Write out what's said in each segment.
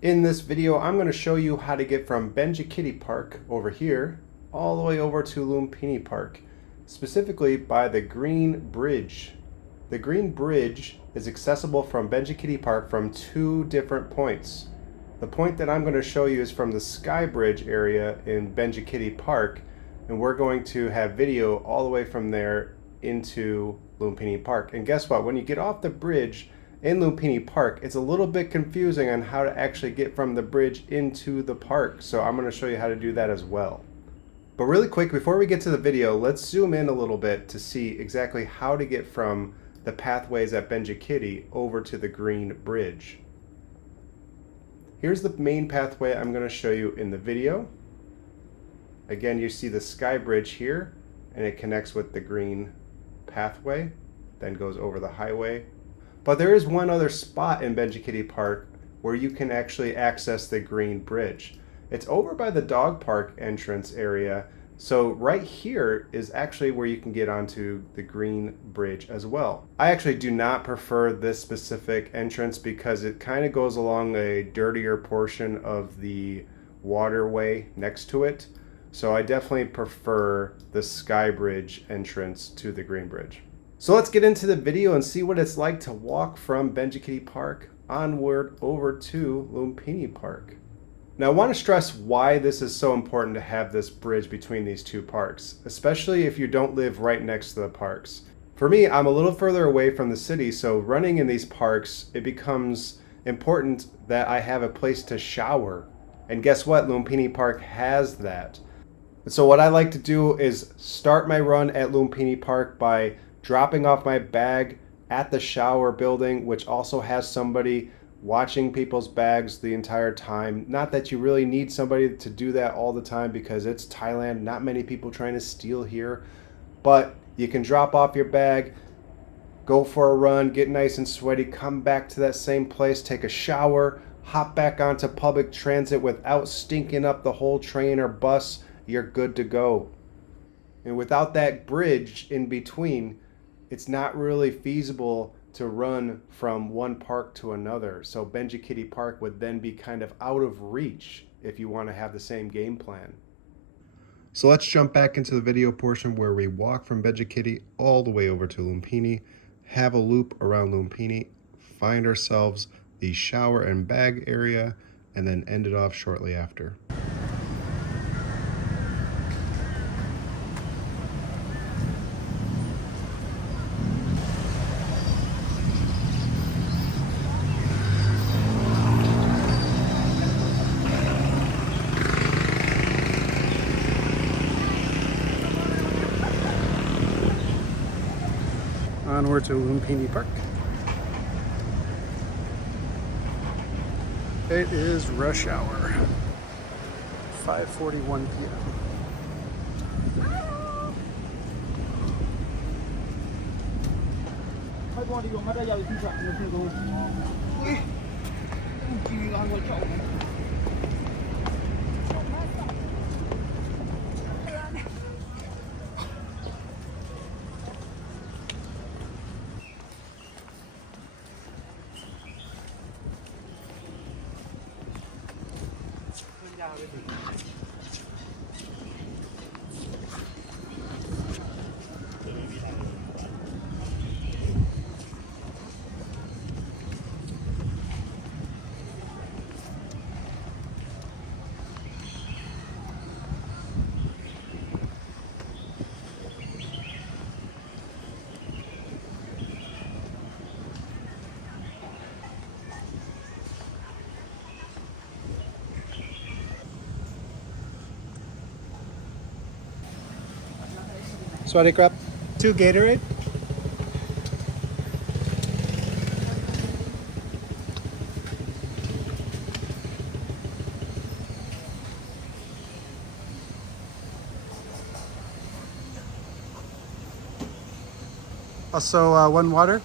In this video, I'm going to show you how to get from Benchakitti Park over here all the way over to Lumpini Park, specifically by the Green Bridge. The Green Bridge is accessible from Benchakitti Park from two different points. The point that I'm going to show you is from the Sky Bridge area in Benchakitti Park, and we're going to have video all the way from there into Lumpini Park. And guess what? When you get off the bridge in Lumpini Park, it's a little bit confusing on how to actually get from the bridge into the park. So I'm going to show you how to do that as well. But really quick, before we get to the video, let's zoom in a little bit to see exactly how to get from the pathways at Benchakitti over to the Green Bridge. Here's the main pathway I'm going to show you in the video. Again, you see the Sky Bridge here, and it connects with the green pathway, then goes over the highway. But there is one other spot in Benchakitti Park where you can actually access the Green Bridge. It's over by the dog park entrance area. So right here is actually where you can get onto the Green Bridge as well. I actually do not prefer this specific entrance because it kind of goes along a dirtier portion of the waterway next to it. So I definitely prefer the Sky Bridge entrance to the Green Bridge. So let's get into the video and see what it's like to walk from Benchakitti Park onward over to Lumpini Park. Now I want to stress why this is so important to have this bridge between these two parks, especially if you don't live right next to the parks. For me, I'm a little further away from the city, so running in these parks, it becomes important that I have a place to shower. And guess what? Lumpini Park has that. So what I like to do is start my run at Lumpini Park by dropping off my bag at the shower building, which also has somebody watching people's bags the entire time. Not that you really need somebody to do that all the time because it's Thailand, not many people trying to steal here, but you can drop off your bag, go for a run, get nice and sweaty, come back to that same place, take a shower, hop back onto public transit without stinking up the whole train or bus. You're good to go. And without that bridge in between, it's not really feasible to run from one park to another. So Benchakitti Park would then be kind of out of reach if you want to have the same game plan. So let's jump back into the video portion where we walk from Benchakitti all the way over to Lumpini, have a loop around Lumpini, find ourselves the shower and bag area, and then end it off shortly after. Onward to Lumpini Park. It is rush hour, 5:41 p.m. Sweaty crap. 2 Gatorade. Also 1 water.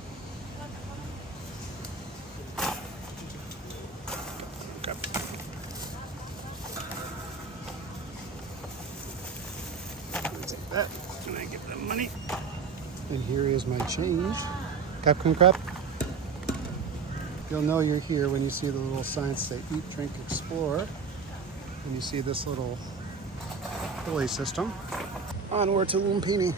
money. And here is my change. Capcom crap. You'll know you're here when you see the little signs that say Eat, Drink, Explore. And you see this little pulley system. Onward to Lumpini.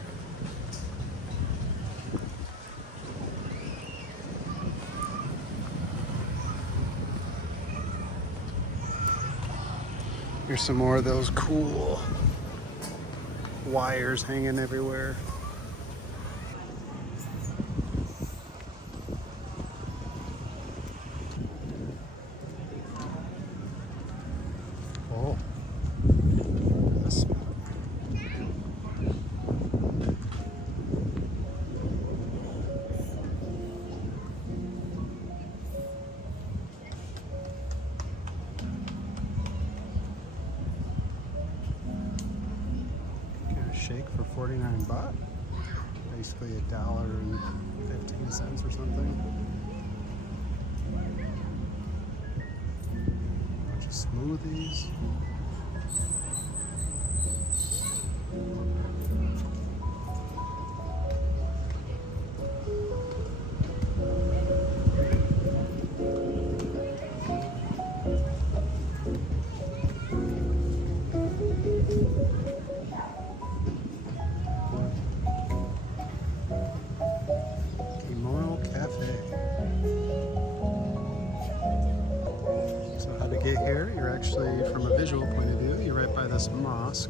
Here's some more of those cool wires hanging everywhere. Oh, this. Shake for 49 baht, basically $1.15 or something. Bunch of smoothies. Get here, you're actually, from a visual point of view, you're right by this mosque.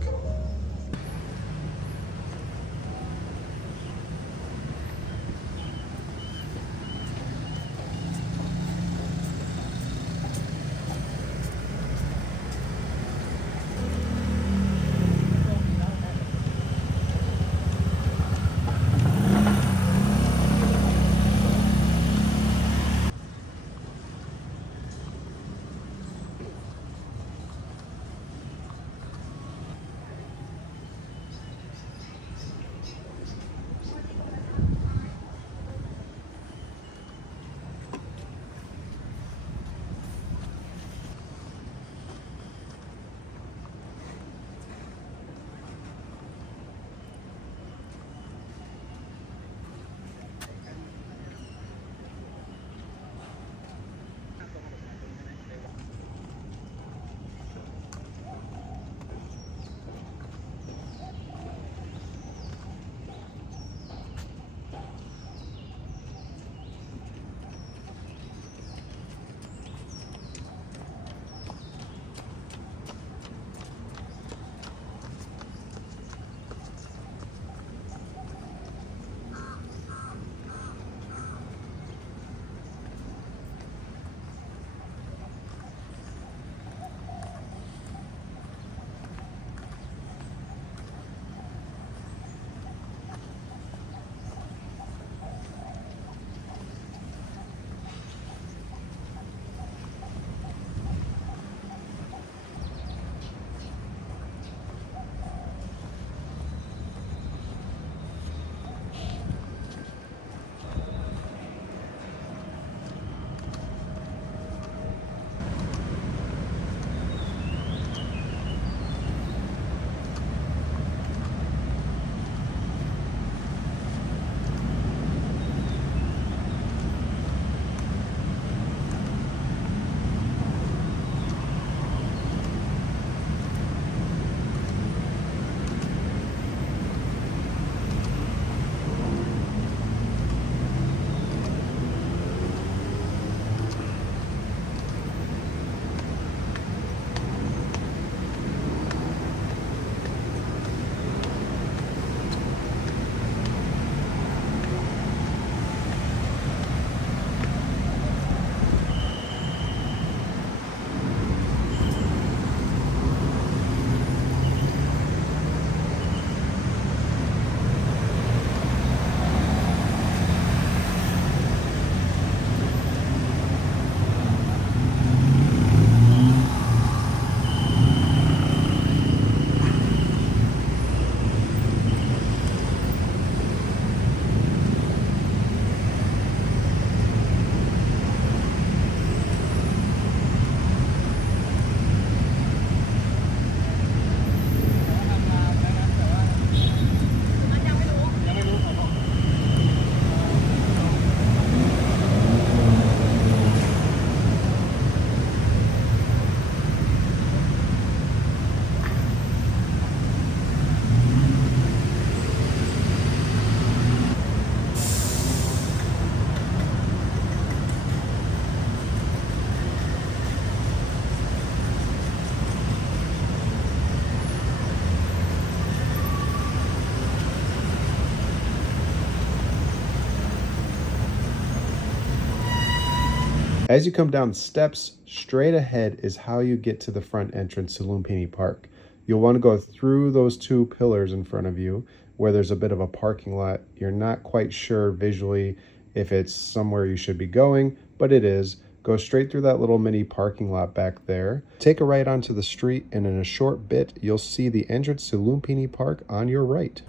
As you come down the steps, straight ahead is how you get to the front entrance to Lumpini Park. You'll want to go through those two pillars in front of you where there's a bit of a parking lot. You're not quite sure visually if it's somewhere you should be going, but it is. Go straight through that little mini parking lot back there. Take a right onto the street, and in a short bit, you'll see the entrance to Lumpini Park on your right.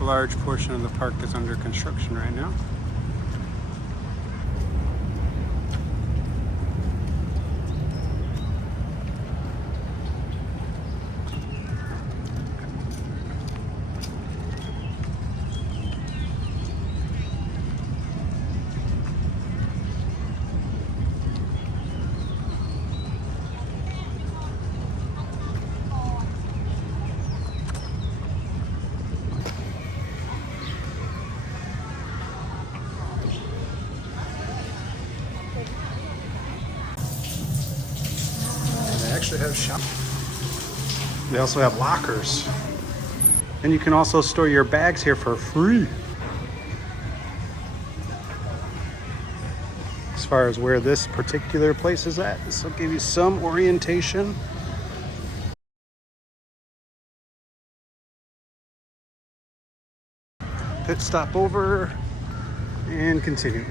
A large portion of the park is under construction right now. They actually have shop. They also have lockers. And you can also store your bags here for free. As far as where this particular place is at, this will give you some orientation. Pit stop over and continue.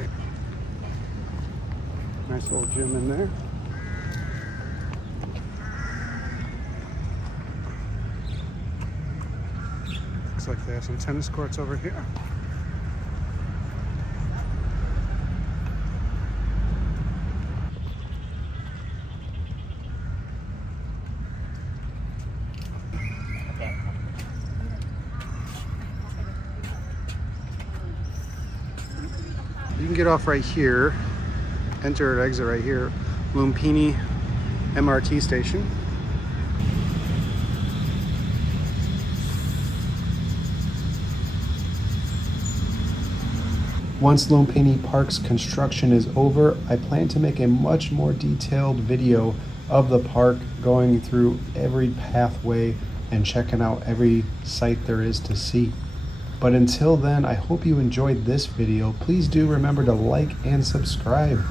Nice little gym in there. Looks like they have some tennis courts over here. You can get off right here, enter or exit right here, Lumpini MRT station. Once Lumpini Park's construction is over, I plan to make a much more detailed video of the park, going through every pathway and checking out every site there is to see. But until then, I hope you enjoyed this video. Please do remember to like and subscribe.